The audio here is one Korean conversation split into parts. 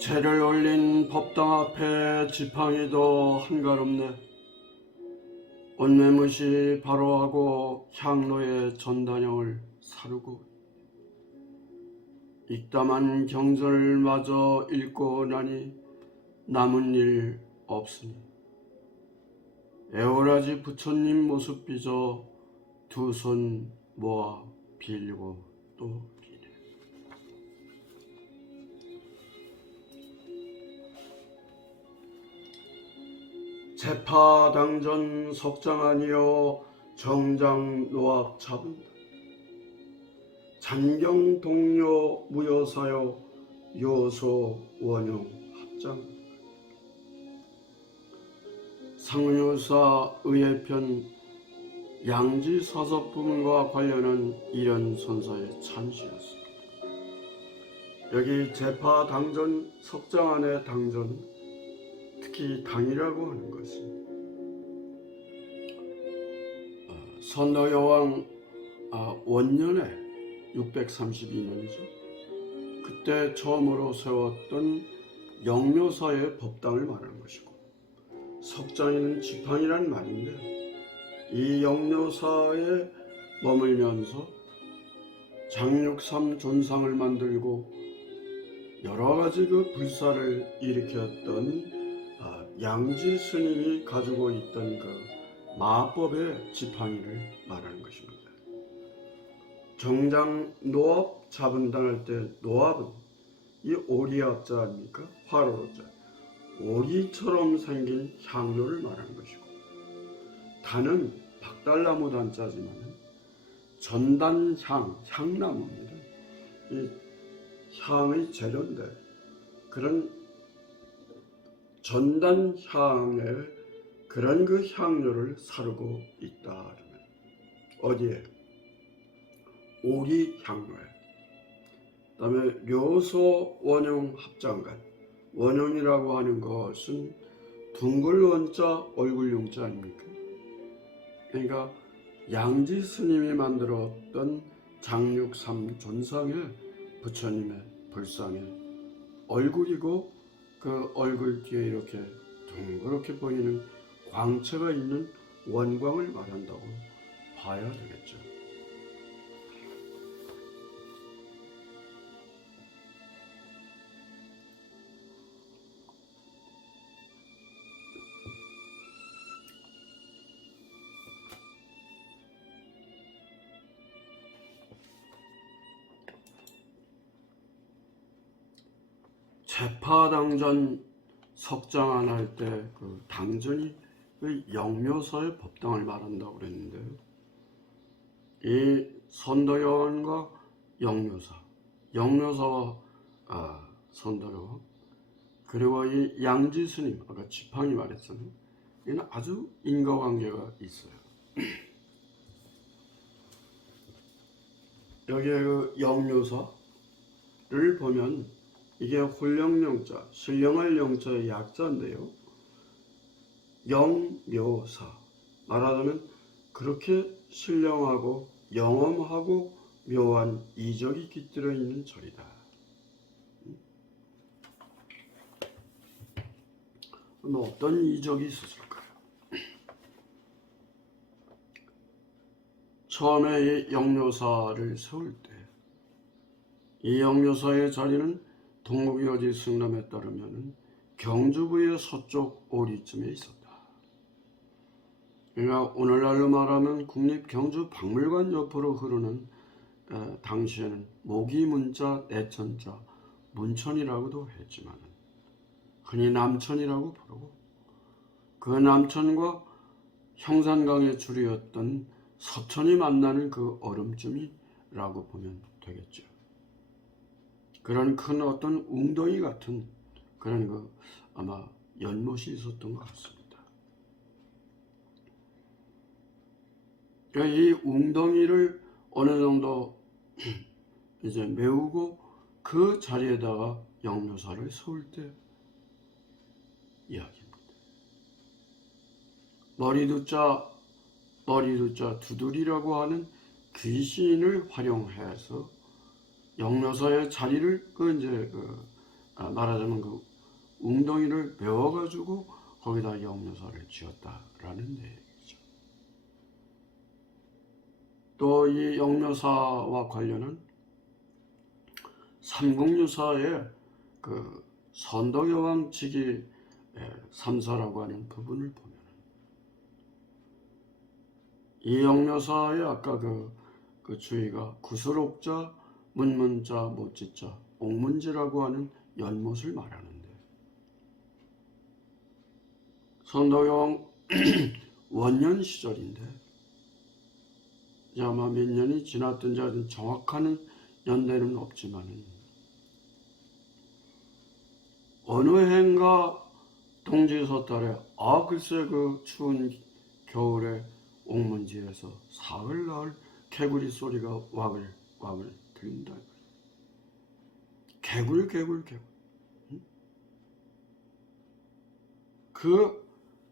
죄를 올린 법당 앞에 지팡이도 한가롭네. 옷매무시 바로하고 향로의 전단형을 사르고 익담한 경전을 마저 읽고 나니 남은 일 없으니 에오라지 부처님 모습 빚어 두 손 모아 빌고 또 비네. 재파당전 석장아니여 정장 노합 잡은다. 잔경 동료 무효사여 요소 원용 합장. 상유사 의회편 양지 사섭 부분과 관련한 이런 선사의 찬시였습니다. 여기 재파당전 석장안의 당전, 특히 당이라고 하는 것은 선덕여왕 원년에 632년이죠. 그때 처음으로 세웠던 영묘사의 법당을 말하는 것이고, 석장에는 지팡이란 말인데 이 영묘사에 머물면서 장육삼 존상을 만들고 여러 가지 그 불사를 일으켰던 양지 스님이 가지고 있던 그 마법의 지팡이를 말하는 것입니다. 정장 노합 잡은다 할 때 노합은 이 오리합자 아닙니까? 화로자. 오리처럼 생긴 향료를 말하는 것이고, 단은 박달나무 단자지만 전단향, 향나무입니다. 이 향의 재료인데 그런 전단향의 그런 그 향료를 사르고 있다. 어디에? 오리 향로에. 그 다음에 료소 원용 합장간. 원용이라고 하는 것은 둥글 원자 얼굴 용자 아닙니까? 그러니까 양지 스님이 만들었던 장육삼 존상의 부처님의 불상의 얼굴이고, 그 얼굴 뒤에 이렇게 둥그렇게 보이는 광채가 있는 원광을 말한다고 봐야 되겠죠. 재파당전 석장안 할 때 그 당전이 그 영묘사의 법당을 말한다고 그랬는데, 이 선덕여왕과 영묘사와 선덕여왕, 그리고 이 양지 스님, 아까 지팡이 말했잖아요. 이는 아주 인과관계가 있어요. 여기에 그 영묘사를 보면 이게 홀령령자, 신령할 영자의 약자인데요. 영묘사, 말하자면 그렇게 신령하고 영험하고 묘한 이적이 깃들어 있는 절이다. 어떤 이적이 있었을까요? 처음에 이 영묘사를 세울 때 이 영묘사의 자리는 동국여지 승람에 따르면 경주부의 서쪽 오리쯤에 있었다. 그러니까 오늘날로 말하면 국립경주박물관 옆으로 흐르는 당시에는 모기문자, 내천자, 문천이라고도 했지만 흔히 남천이라고 부르고, 그 남천과 형산강의 줄이었던 서천이 만나는 그 얼음쯤이라고 보면 되겠죠. 그런 큰 어떤 웅덩이 같은 그런 그 아마 연못이 있었던 것 같습니다. 그러니까 이 웅덩이를 어느 정도 이제 메우고 그 자리에다가 영묘사를 세울 때 이야기입니다. 머리두자 두들이라고 하는 귀신을 활용해서 영묘사의 자리를 말하자면 그 웅덩이를 메워가지고 거기다 영묘사를 지었다라는 얘기죠. 또 이 영묘사와 관련은 삼국유사의 그 선덕여왕 직위 삼사라고 하는 부분을 보면 이 영묘사의 아까 그 주의가 구슬옥자, 문문자, 못지자, 옥문지라고 하는 연못을 말하는데 선덕여왕 원년 시절인데 아마 몇 년이 지났든지 아주 정확한 연대는 없지만은 어느 해인가 동지서달에 글쎄 그 추운 겨울에 옥문지에서 사흘나흘 개구리 소리가 와글와글 들린다. 개굴. 응?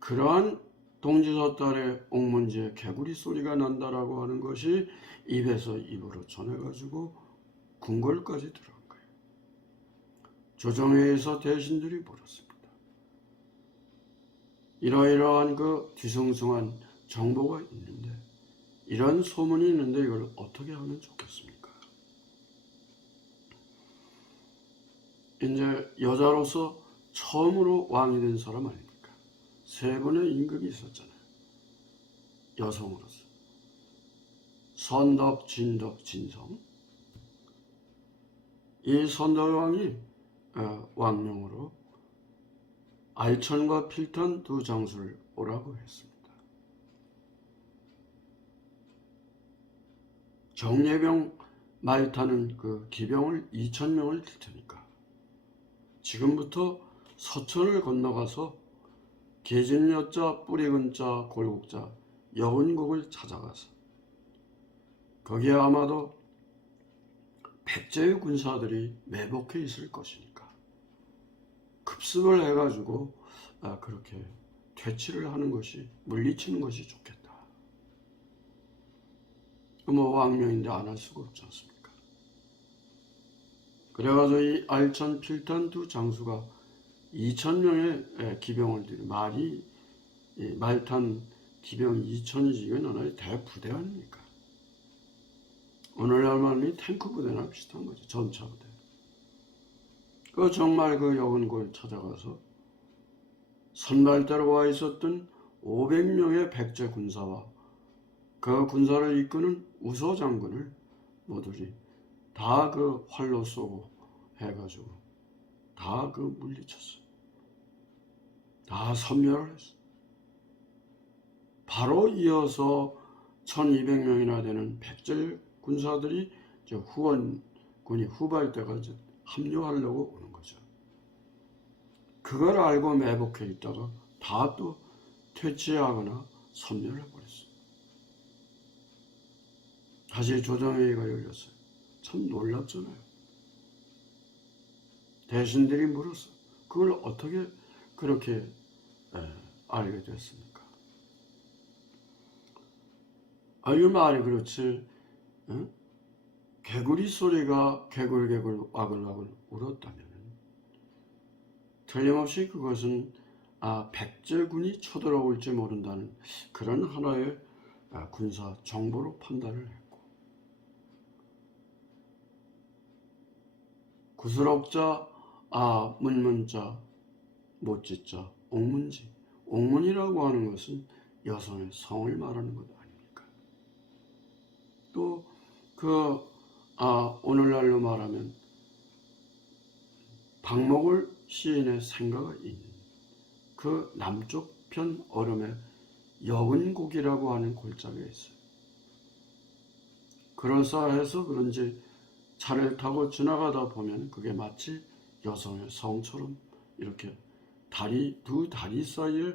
그러한 동지서달에 옥문지에 개구리 소리가 난다라고 하는 것이 입에서 입으로 전해가지고 궁궐까지 들어간 거예요. 조정회에서 대신들이 물었습니다. 이러이러한 그 뒤숭숭한 정보가 있는데 이런 소문이 있는데 이걸 어떻게 하면 좋겠습니까? 이제 여자로서 처음으로 왕이 된 사람 아닙니까? 세 분의 임금이 있었잖아요. 여성으로서 선덕, 진덕, 진성. 이 선덕왕이 왕명으로 알천과 필탄 두 장수를 오라고 했습니다. 정예병 말타는 그 기병을 2,000명을 들 테니까 지금부터 서천을 건너가서 계진여자, 뿌리근자, 골국자, 여운국을 찾아가서 거기에 아마도 백제의 군사들이 매복해 있을 것이니까 급습을 해가지고 그렇게 퇴치를 하는 것이 물리치는 것이 좋겠다. 뭐 왕명인데 안 할 수가 없지 않습니까? 그래가지고 이 알천 필탄 두 장수가 2,000명의 기병을 들이 말탄 기병 2,000이지 이건 하나의 대부대 아닙니까? 오늘날만이 탱크 부대나 비슷한 거죠. 전차 부대. 정말 그 여운골 찾아가서 선발대로 와 있었던 500명의 백제 군사와 그 군사를 이끄는 우서 장군을 모두리 다 그 활로 쏘고 해가지고 다 그 물리쳤어. 다 섬멸을 했어. 바로 이어서 1,200명이나 되는 백제 군사들이 후원군이 후발대가 이제 합류하려고 오는 거죠. 그걸 알고 매복해 있다가 다 또 퇴치하거나 섬멸해 버렸어요. 다시 조정회의가 열렸어요. 참 놀랍잖아요. 대신들이 물었어. 그걸 어떻게 그렇게 알게 됐습니까? 이 말이 그렇지. 응? 개구리 소리가 개굴개굴 와글와글 울었다면 틀림없이 그것은 백제군이 쳐들어올지 모른다는 그런 하나의 군사 정보로 판단을 했고 구슬옥자, 문문자, 못지자, 옥문지. 옥문이라고 하는 것은 여성의 성을 말하는 것 아닙니까? 또 오늘날로 말하면 박목을 시인의 생가가 있는 그 남쪽 편 얼음에 여운곡이라고 하는 골짜기가 있어요. 그럴싸해서 그런지 차를 타고 지나가다 보면 그게 마치 여성의 성처럼 이렇게 두 다리 사이에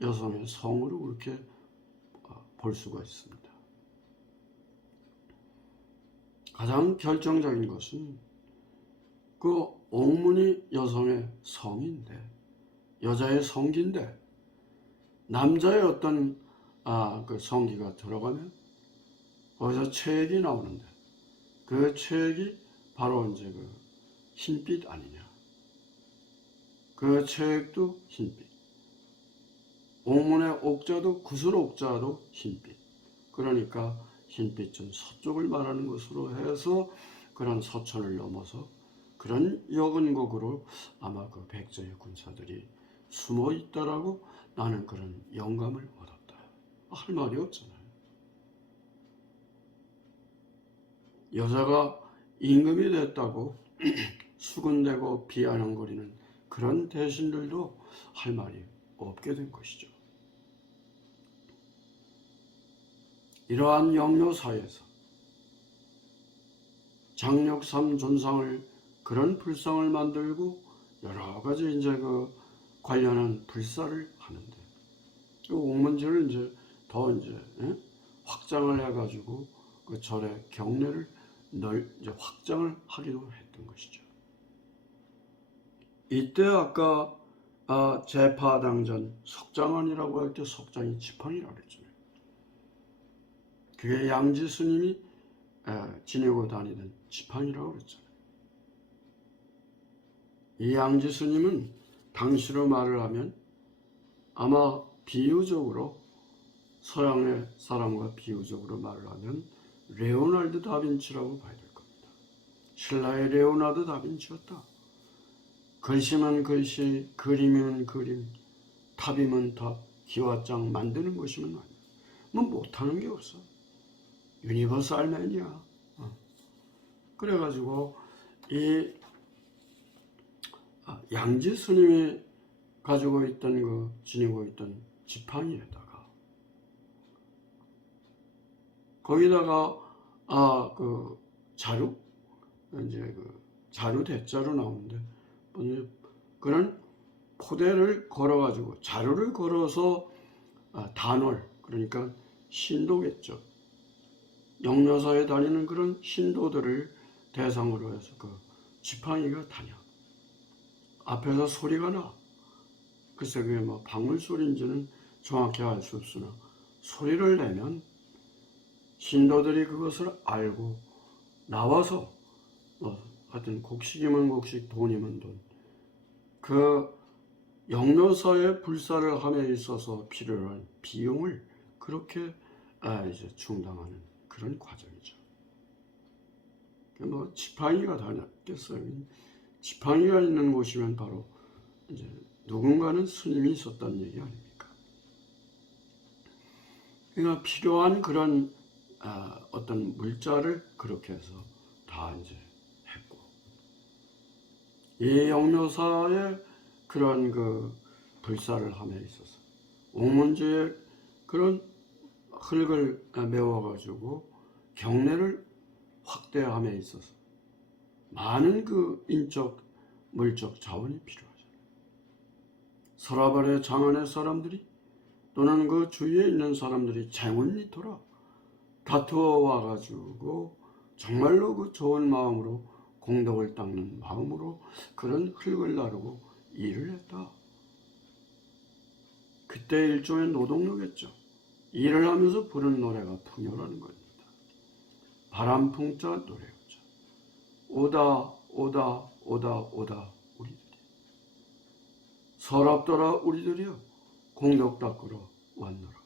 여성의 성으로 그렇게 볼 수가 있습니다. 가장 결정적인 것은 그 옥문이 여성의 성인데 여자의 성기인데 남자의 어떤 그 성기가 들어가면 거기서 체액이 나오는데 그 체액이 바로 이제 그 흰빛 아니냐. 그 책도 흰빛. 옥문의 옥자도 구슬 옥자도 흰빛. 그러니까 흰빛은 서쪽을 말하는 것으로 해서 그런 서천을 넘어서 그런 여근곡으로 아마 그 백제의 군사들이 숨어 있다라고 나는 그런 영감을 얻었다. 할 말이 없잖아요. 여자가 임금이 됐다고 수군대고 비아냥거리는 그런 대신들도 할 말이 없게 된 것이죠. 이러한 영묘사에서 장력삼 존상을 그런 불상을 만들고 여러 가지 이제 그 관련한 불사를 하는데 그 옥문지를 이제 더 이제 확장을 해가지고 그 절의 경내를 이제 확장을 하기도 했던 것이죠. 이때 아까 제파당전 석장안이라고 할 때 석장이 지팡이라고 그랬잖아요. 그게 양지 스님이 지니고 다니던 지팡이라고 그랬잖아요. 이 양지 스님은 당시로 말을 하면 아마 비유적으로 서양의 사람과 비유적으로 말을 하면 레오나르도 다빈치라고 봐야 될 겁니다. 신라의 레오나르도 다빈치였다. 글씨면 글씨, 그림이면 그림, 탑이면 탑, 기와장 만드는 것이면 아니야. 뭐 못하는 게 없어. 유니버설맨이야. 그래가지고 이 양지 스님이 가지고 있던 그 지니고 있던 지팡이에다가 거기다가 그 자루 이제 그 자루 대자로 나오는데 그런 포대를 걸어가지고 자루를 걸어서 단월 그러니까 신도겠죠. 영묘사에 다니는 그런 신도들을 대상으로 해서 그 지팡이가 다녀. 앞에서 소리가 나. 글쎄 그게 뭐 방울 소리인지는 정확히 알 수 없으나 소리를 내면 신도들이 그것을 알고 나와서 하여튼 곡식이면 곡식, 돈이면 돈. 그 영묘사의 불사를 함에 있어서 필요한 비용을 그렇게 이제 충당하는 그런 과정이죠. 뭐 지팡이가 다녔겠어요. 지팡이가 있는 곳이면 바로 이제 누군가는 스님이 있었다는 얘기 아닙니까? 그러니까 필요한 그런 어떤 물자를 그렇게 해서 다 이제 했고 이 영묘사의 그런 그 불사를 함에 있어서 옥문지에 그런 흙을 메워가지고 경내를 확대함에 있어서 많은 그 인적, 물적 자원이 필요하잖아요. 서라발의 장안의 사람들이 또는 그 주위에 있는 사람들이 쟁운리토라 다투어 와가지고 정말로 그 좋은 마음으로 공덕을 닦는 마음으로 그런 흙을 나르고 일을 했다. 그때 일종의 노동요겠죠. 일을 하면서 부르는 노래가 풍요라는 겁니다. 바람풍자 노래였죠. 오다 오다 오다 오다 우리들이 서랍더라 우리들이여 공덕 닦으러 왔노라.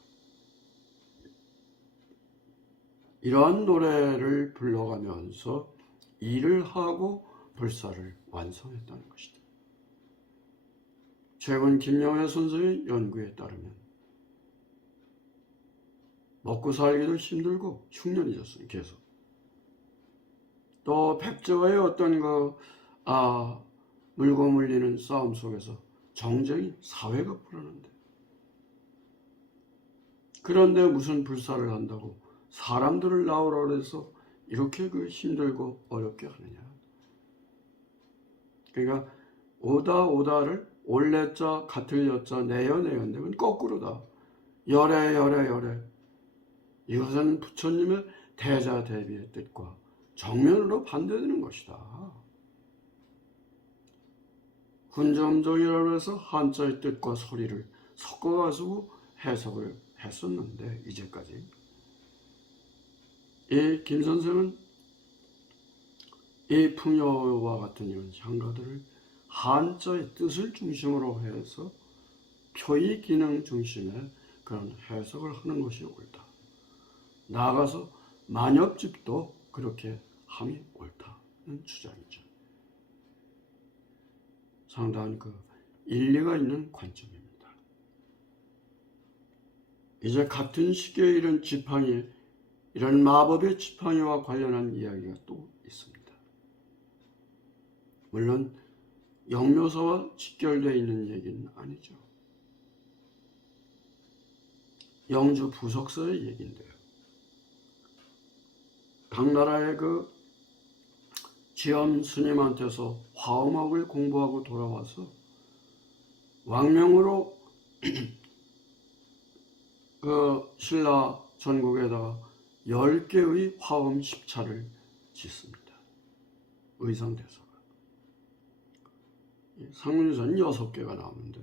이러한 노래를 불러가면서 일을 하고 불사를 완성했다는 것이다. 최근 김영애 선생의 연구에 따르면 먹고 살기도 힘들고 흉년이졌어요. 계속. 또 백제와의 어떤 물고 물리는 싸움 속에서 정쟁이 사회가 불안한데 그런데 무슨 불사를 한다고 사람들을 낳으라 그래서 이렇게 그 힘들고 어렵게 하느냐. 그러니까 오다 오다를 올레자 같을 여자 내여 내연데 그건 거꾸로다. 열애 열애 열애. 이것은 부처님의 대자대비의 뜻과 정면으로 반대되는 것이다. 훈점정이라고 해서 한자의 뜻과 소리를 섞어가지고 해석을 했었는데 이제까지 이 김 선생은 이 풍요와 같은 이런 향가들을 한자의 뜻을 중심으로 해서 표의 기능 중심의 그런 해석을 하는 것이 옳다. 나아가서 만엽집도 그렇게 함이 옳다는 주장이죠. 상당한 그 일리가 있는 관점입니다. 이제 같은 시기에 이런 지팡이, 이런 마법의 지팡이와 관련한 이야기가 또 있습니다. 물론 영묘사와 직결되어 있는 얘기는 아니죠. 영주 부석서의 얘기인데요. 당나라의 그 지엄 스님한테서 화엄학을 공부하고 돌아와서 왕명으로 그 신라 전국에다가 10개의 화엄 십차를 짓습니다. 의상대사가. 상문에서는 6개가 나오는데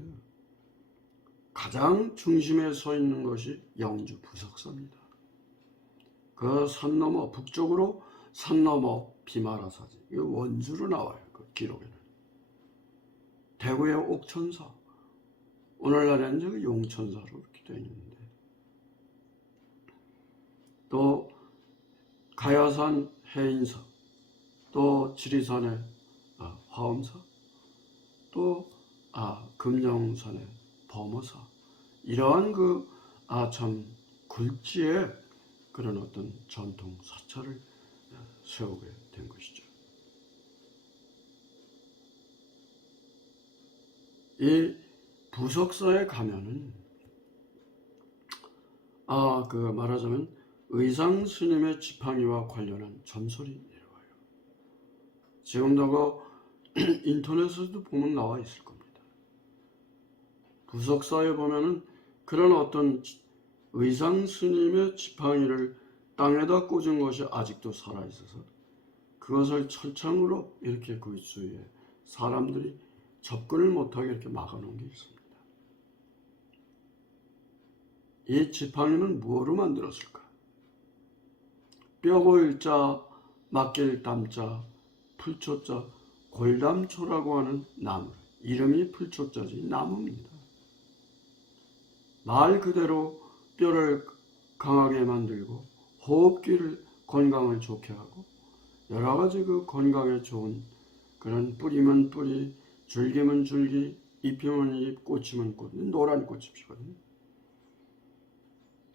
가장 중심에 서 있는 것이 영주 부석사입니다. 그 산 너머 북쪽으로 산 너머 비마라사지, 이거 원주로 나와요. 그 기록에는. 대구의 옥천사, 오늘날에는 용천사로 이렇게 되어 있는데, 또 가야산 해인사, 또 지리산의 화엄사, 또 금정산의 범어사, 이러한 참 굴지의 그런 어떤 전통 사찰을 세우게 된 것이죠. 이 부석사에 가면은 말하자면 의상 스님의 지팡이와 관련한 전설이 내려와요. 지금도 인터넷에도 보면 나와 있을 겁니다. 부석사에 보면은 그런 어떤 의상 스님의 지팡이를 땅에다 꽂은 것이 아직도 살아있어서 그것을 철창으로 이렇게 그 주위에 사람들이 접근을 못하게 이렇게 막아놓은 게 있습니다. 이 지팡이는 무엇으로 만들었을까? 뼈고일자, 맡길 담자, 풀초자, 골담초라고 하는 나무, 이름이 풀초자지 나무입니다. 말 그대로 뼈를 강하게 만들고 호흡기를 건강을 좋게 하고 여러 가지 그 건강에 좋은 그런 뿌리면 뿌리, 줄기면 줄기, 잎이면 잎, 꽃이면 꽃, 노란 꽃이 피거든요.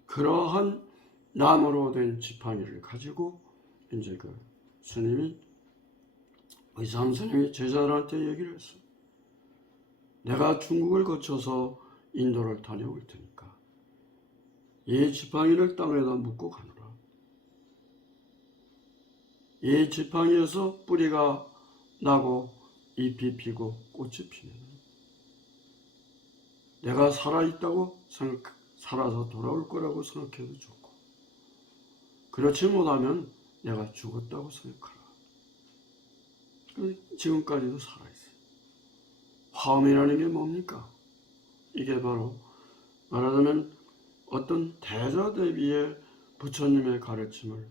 그러한 나무로 된 지팡이를 가지고 이제 그 스님이, 의상 스님이 제자들한테 얘기를 했어요. 내가 중국을 거쳐서 인도를 다녀올 테니까 이 지팡이를 땅에다 묻고 가노라. 이 지팡이에서 뿌리가 나고 잎이 피고 꽃이 피면 내가 살아있다고 살아서 돌아올 거라고 생각해도 좋고, 그렇지 못하면 내가 죽었다고 생각하라. 지금까지도 살아있어요. 화엄이라는 게 뭡니까? 이게 바로 말하자면 어떤 대자대비의 부처님의 가르침을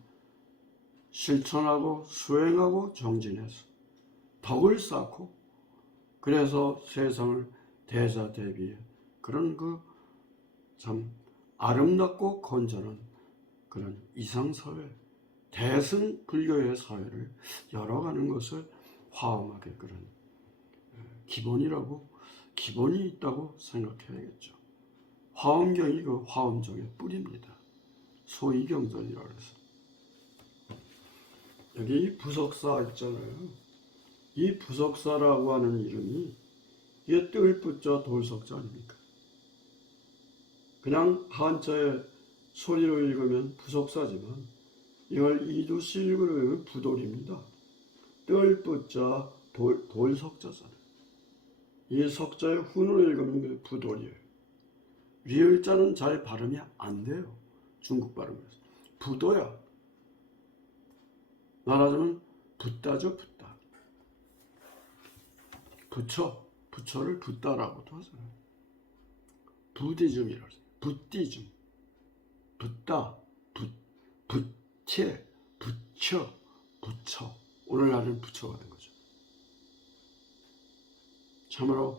실천하고 수행하고 정진해서 덕을 쌓고, 그래서 세상을 대자대비의 그런 참 아름답고 건전한 그런 이상사회, 대승 불교의 사회를 열어가는 것을 화엄학의 그런 기본이 있다고 생각해야겠죠. 화엄경이 그 화엄정의 뿌리입니다. 소이경전이라고 해서. 여기 부석사 있잖아요. 이 부석사라고 하는 이름이 이게 뜰부자 돌석자 아닙니까? 그냥 한자의 소리로 읽으면 부석사지만 이걸 이두시 읽으면 부돌입니다. 뜰부자 돌석자잖아요. 이 석자의 훈으로 읽으면 부돌이에요. 리을자는 잘 발음이 안 돼요. 중국 발음에서. 부도야. 말하자면 붓다죠, 붓다. 부처를 붓다라고도 하잖아요. 부디즘이라고 하죠. 붓디즘. 붓다, 부채, 부처. 오늘날은 부처가 된 거죠. 참으로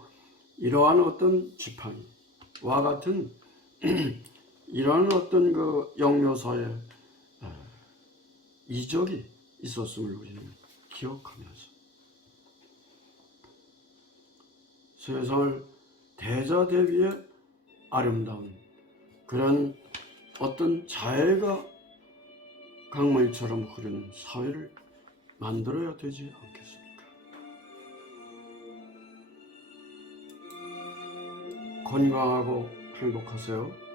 이러한 어떤 지팡이와 같은 이러한 어떤 그 영묘사의 이적이 있었음을 우리는 기억하면서 세상을 대자대비의 아름다운 그런 어떤 자애가 강물처럼 흐르는 사회를 만들어야 되지 않겠습니까? 건강하고 행복하세요.